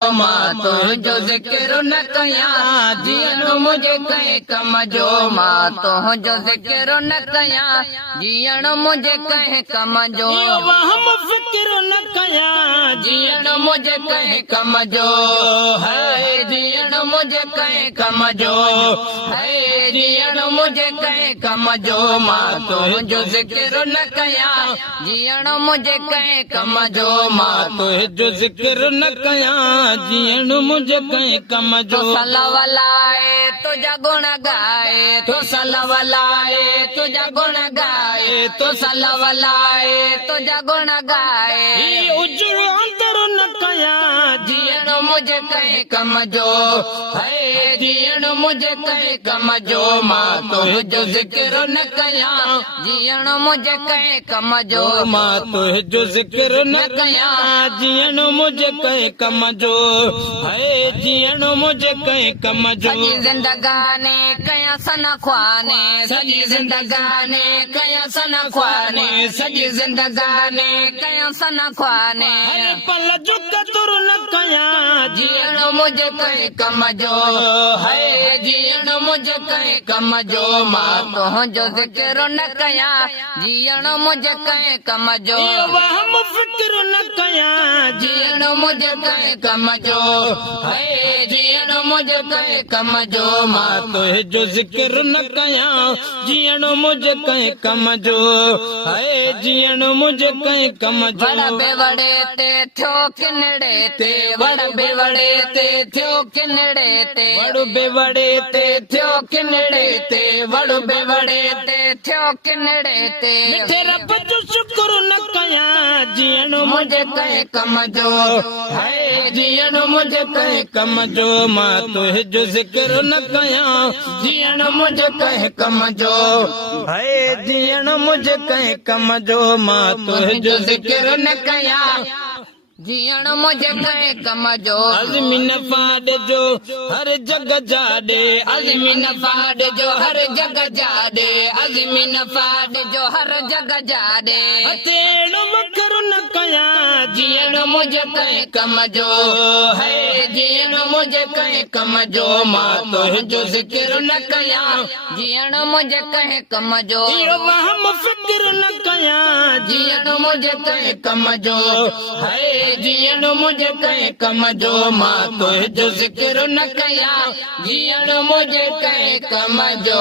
मां तुंहिंजो ज़िक्र न कयां जीअण मुंहिंजे कंहिं कम जो। मां तुंहिंजो ज़िक्र न कयां जीअण मुंहिंजे कंहिं कम जो। वहम फ़िक्र न कयां जीअण मुंहिंजे कंहिं कम जो है जीअण मुंहिंजे कंहिं कम जो है जीअण मुंहिंजे कंहिं कम जो। मां तुंहिंजो ज़िक्र न कयां जीअण मुंहिंजे कंहिं कम जो। मां तुंहिंजो ज़िक्र न कयां जीअण मुंहिंजे कंहिं कम जो। तो सलवलाए तुझा गुण गाए तो सलवलाए तुझा गुण गाए तो सलवलाए तुझा गुण गाए। उजड़ अंदर न कयां जीअण मुंहिंजे कंहिं कम जो है जीअण मुंहिंजे कंहिं कम जो। मां तुंहिंजो ज़िक्र न कयां जीअण मुंहिंजे कंहिं कम जो। मां तुंहिंजो ज़िक्र न कयां जीअण मुंहिंजे कंहिं कम जो है जीअण मुंहिंजे कंहिं कम जो। सॼी ज़िंदगानी कयां सना ख्वाने सॼी ज़िंदगानी कयां सना ख्वाने सॼी ज़िंदगानी कयां सना ख्वाने। हर पल जो कदुर न कयां जीअण मुंहिंजे कंहिं कम जो है जीअण मुंहिंजे कंहिं कम जो। मां तुंहिंजो ज़िक्र न कयां जीअण मुंहिंजे कंहिं कम जो। वहम फ़िक्र न कयां जीअण मुंहिंजे कंहिं कम जो है जीअण मुंहिंजे कंहिं कम जो। मां तुंहिंजो ज़िक्र न कयां जीअण मुंहिंजे कंहिं कम जो है जीअण मुंहिंजे कंहिं कम जो। वड़ बेवड़े ते थियो किनड़े ते वड़ बेवड़े ते थियो किनड़े ते वड़ बेवड़े ते थियो किनड़े ते वड़ बेवड़े ते थियो किनड़े ते। मिठे रब जो शुक्र न कयां जीअण मुंहिंजे कंहिं कम जो है जीअण मुंहिंजे कंहिं कम जो। मां तुंहिंजो ज़िक्र न कयां जीअण मुंहिंजे कंहिं कम जो है जीअण मुंहिंजे कंहिं कम जो। मां तुंहिंजो ज़िक्र न कयां जीअण मुंहिंजे कंहिं कम जो। अज़मी नफ़ाद जो हर जग जाॾे अज़मी नफ़ाद जो हर जग जाॾे अज़मी नफ़ाद जो हर जग जाॾे। तेण वखर न कयां जीअण मुंहिंजे कंहिं कम जो है जीअण मुंहिंजे कंहिं कम जो। मां तुंहिंजो ज़िक्र न कयां जीअण मुंहिंजे कंहिं कम जो। वहम फ़िक्र न कयां जीअण मुंहिंजे कंहिं कम जो है जीअण मुंहिंजे कंहिं कम जो। मां तुंहिंजो ज़िक्र न कयां जीअण मुंहिंजे कंहिं कम जो।